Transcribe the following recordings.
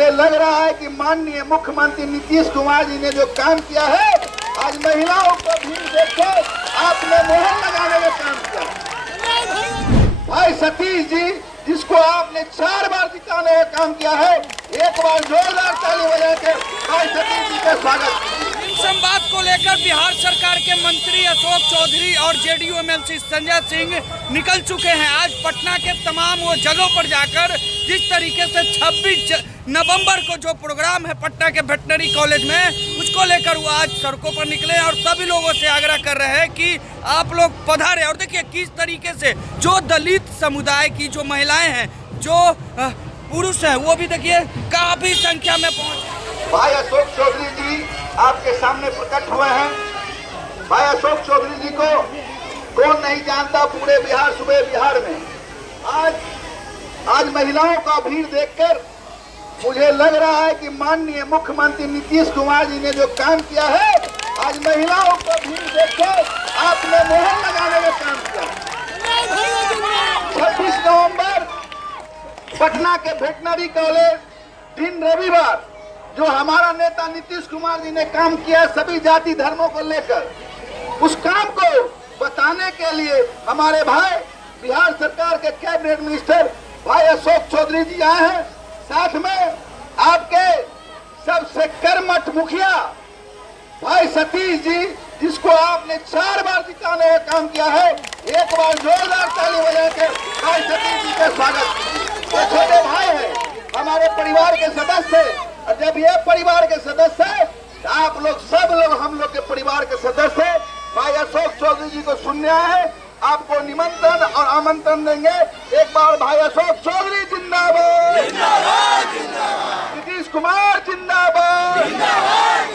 मुझे लग रहा है कि माननीय मुख्यमंत्री नीतीश कुमार जी ने जो काम किया है, आज महिलाओं को भीड़ देखकर आपने मोहर लगाने का काम किया। भाई सतीश जी, जिसको आपने 4 बार जिताने का काम किया है, एक बार जोरदार ताली बजा के भाई सतीश जी का स्वागत कीजिए। संवाद को लेकर बिहार सरकार के मंत्री अशोक चौधरी और जेडीयू एमएलसी संजय सिंह निकल चुके हैं। आज पटना के तमाम वो जगहों पर जाकर जिस तरीके से 26 नवंबर को जो प्रोग्राम है पटना के वेटनरी कॉलेज में, उसको लेकर वो आज सड़कों पर निकले और सभी लोगों से आग्रह कर रहे हैं कि आप लोग पधारें। और देखिए किस तरीके से जो दलित समुदाय की जो महिलाएं हैं, जो पुरुष हैं, वो भी देखिए काफी संख्या में पहुंचे। भाई अशोक चौधरी जी आपके सामने प्रकट हुए हैं। भाई अशोक चौधरी जी को कौन नहीं जानता पूरे बिहार, सूबे बिहार में। आज महिलाओं का भीड़ देखकर मुझे लग रहा है कि माननीय मुख्यमंत्री नीतीश कुमार जी ने जो काम किया है, आज महिलाओं को भीड़ देखकर आपने मोहर लगाने का काम किया। 26 नवंबर पटना के वेटनरी कॉलेज, दिन रविवार, जो हमारा नेता नीतीश कुमार जी ने काम किया सभी जाति धर्मों को लेकर, उस काम को बताने के लिए हमारे भाई बिहार सरकार के कैबिनेट मिनिस्टर भाई अशोक चौधरी जी आए हैं। साथ में आपके सबसे कर्मठ मुखिया भाई सतीश जी, जिसको आपने 4 बार जिताने का काम किया है, एक बार जोरदार ताली बजा के भाई सतीश जी का स्वागत कीजिए। ये छोटे भाई है, हमारे परिवार के सदस्य है, और जब ये परिवार के सदस्य है तो आप लोग सब लोग हम लोग के परिवार के सदस्य है। भाई अशोक चौधरी जी को सुनने आए, आपको निमंत्रण और आमंत्रण देंगे। एक बार भाई अशोक चौधरी जिंदाबाद, नीतीश कुमार जिंदाबाद,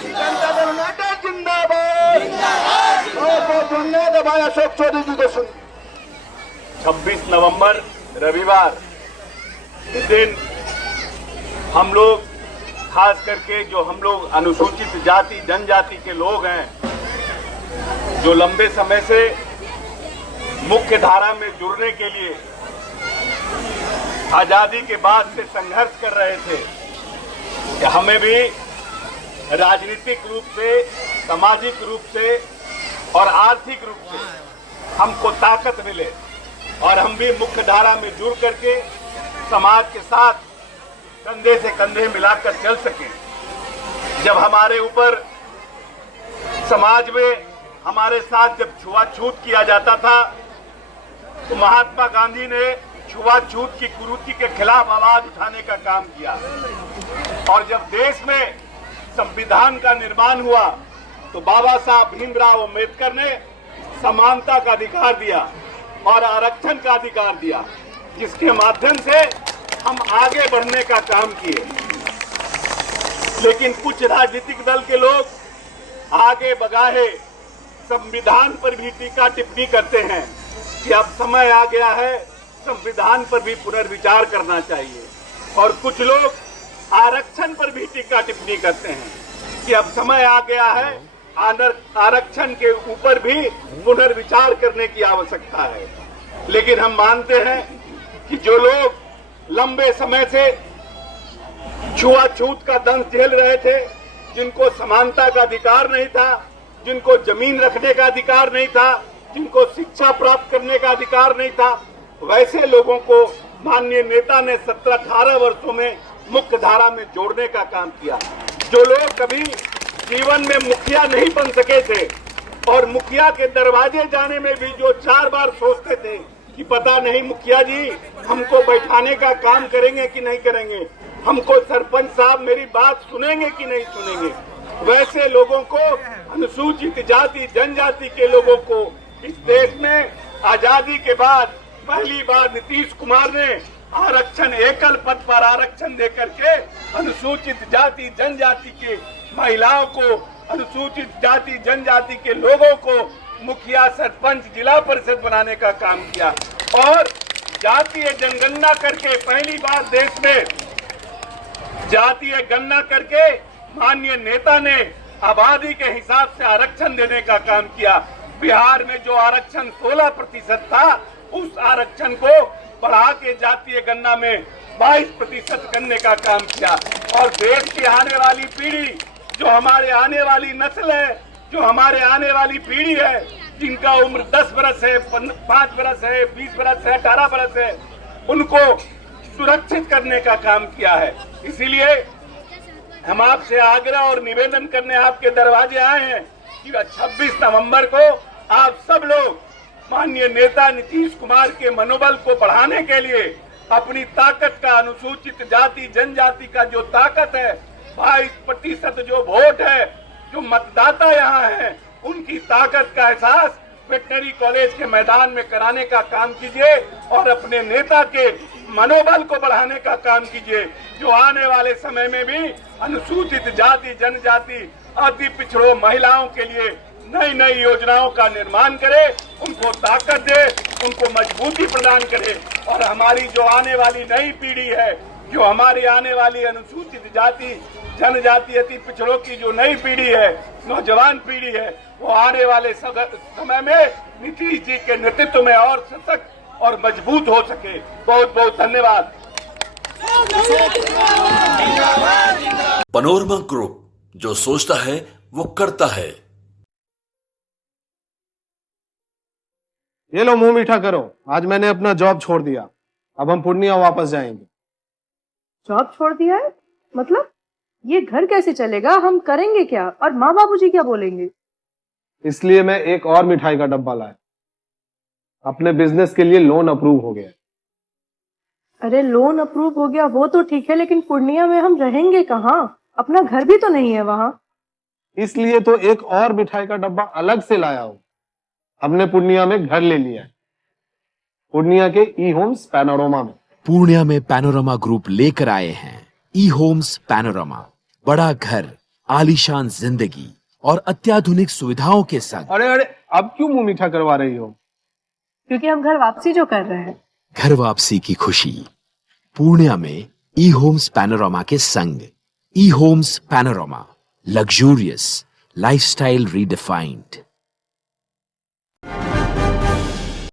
जनता दल यूनाइटेड जिंदाबाद। बहुत धन्यवाद भाई अशोक चौधरी जी को सुन। 26 नवंबर रविवार इस दिन हम लोग, खास करके जो हम लोग अनुसूचित जाति जनजाति के लोग हैं, जो लंबे समय से मुख्य धारा में जुड़ने के लिए आजादी के बाद से संघर्ष कर रहे थे कि हमें भी राजनीतिक रूप से, सामाजिक रूप से और आर्थिक रूप से हमको ताकत मिले और हम भी मुख्य धारा में जुड़ करके समाज के साथ कंधे से कंधे मिलाकर चल सकें। जब हमारे ऊपर समाज में हमारे साथ जब छुआछूत किया जाता था, तो महात्मा गांधी ने छुआछूत की कुरीति के खिलाफ आवाज उठाने का काम किया। और जब देश में संविधान का निर्माण हुआ, तो बाबा साहब भीमराव अम्बेडकर ने समानता का अधिकार दिया और आरक्षण का अधिकार दिया, जिसके माध्यम से हम आगे बढ़ने का काम किए। लेकिन कुछ राजनीतिक दल के लोग आगे बगाहे संविधान पर भी टीका टिप्पणी करते हैं कि अब समय आ गया है, संविधान पर भी पुनर्विचार करना चाहिए। और कुछ लोग आरक्षण पर भी टीका टिप्पणी करते हैं कि अब समय आ गया है, आरक्षण के ऊपर भी पुनर्विचार करने की आवश्यकता है। लेकिन हम मानते हैं कि जो लोग लंबे समय से छुआछूत का दंश झेल रहे थे, जिनको समानता का अधिकार नहीं था, जिनको जमीन रखने का अधिकार नहीं था, जिनको शिक्षा प्राप्त करने का अधिकार नहीं था, वैसे लोगों को माननीय नेता ने 17-18 वर्षों में मुख्य धारा में जोड़ने का काम किया। जो लोग कभी जीवन में मुखिया नहीं बन सके थे और मुखिया के दरवाजे जाने में भी जो 4 बार सोचते थे कि पता नहीं मुखिया जी हमको बैठाने का काम करेंगे कि नहीं करेंगे, हमको सरपंच साहब मेरी बात सुनेंगे कि नहीं सुनेंगे, वैसे लोगों को, अनुसूचित जाति जनजाति के लोगों को इस देश में आजादी के बाद पहली बार नीतीश कुमार ने आरक्षण, एकल पद पर आरक्षण देकर के अनुसूचित जाति जनजाति के महिलाओं को, अनुसूचित जाति जनजाति के लोगों को मुखिया, सरपंच, जिला परिषद बनाने का काम किया। और जातीय जनगणना करके पहली बार देश में जातीय गणना करके माननीय नेता ने आबादी के हिसाब से आरक्षण देने का काम किया। बिहार में जो आरक्षण 16% था, उस आरक्षण को बढ़ा के जातीय गणना में 22% करने का काम किया। और देश की आने वाली पीढ़ी, जो हमारे आने वाली नस्ल है, जो हमारे आने वाली पीढ़ी है, जिनका उम्र 10 बरस है, 5 बरस है, 20 बरस है, 18 बरस है, उनको सुरक्षित करने का काम किया है। इसीलिए हम आपसे आग्रह और निवेदन करने आपके दरवाजे आए हैं कि 26 नवंबर को आप सब लोग माननीय नेता नीतीश कुमार के मनोबल को बढ़ाने के लिए अपनी ताकत का, अनुसूचित जाति जनजाति का जो ताकत है, 22% जो वोट है, जो मतदाता यहाँ हैं, उनकी ताकत का एहसास वेटनरी कॉलेज के मैदान में कराने का काम कीजिए और अपने नेता के मनोबल को बढ़ाने का काम कीजिए, जो आने वाले समय में भी अनुसूचित जाति जनजाति अति पिछड़ों महिलाओं के लिए नई नई योजनाओं का निर्माण करे, उनको ताकत दे, उनको मजबूती प्रदान करे। और हमारी जो आने वाली नई पीढ़ी है, जो हमारी आने वाली अनुसूचित जाति जनजाति अति पिछड़ों की जो नई पीढ़ी है, नौजवान पीढ़ी है, वो आने वाले समय में नीतीश जी के नेतृत्व में और सशक्त और मजबूत हो सके। बहुत बहुत धन्यवाद। पैनोरमा ग्रुप, जो सोचता है वो करता है। ये लो मुंह मीठा करो, आज मैंने अपना जॉब छोड़ दिया, अब हम पूर्णिया वापस जाएंगे। जॉब छोड़ दिया है? मतलब ये घर कैसे चलेगा? हम करेंगे क्या? और माँ बाबूजी क्या बोलेंगे? इसलिए मैं एक और मिठाई का डब्बा लाया। अपने बिजनेस के लिए लोन अप्रूव हो गया। अरे लोन अप्रूव हो गया वो तो ठीक है, लेकिन पूर्णिया में हम रहेंगे कहाँ? अपना घर भी तो नहीं है वहाँ। इसलिए तो एक और मिठाई का डब्बा अलग से लाया हूँ। हमने पूर्णिया में घर ले लिया है, पूर्णिया के ई होम्स पैनोरमा में। पूर्णिया में पैनोरमा ग्रुप लेकर आए हैं ई होम्स पैनोरमा। बड़ा घर, आलीशान जिंदगी और अत्याधुनिक सुविधाओं के संग। अरे अरे, अब क्यों मुंह मीठा करवा रही हो? क्योंकि हम घर वापसी जो कर रहे हैं। घर वापसी की खुशी पूर्णिया में ई होम्स पैनोरमा के संग। E homes panorama, luxurious lifestyle redefined.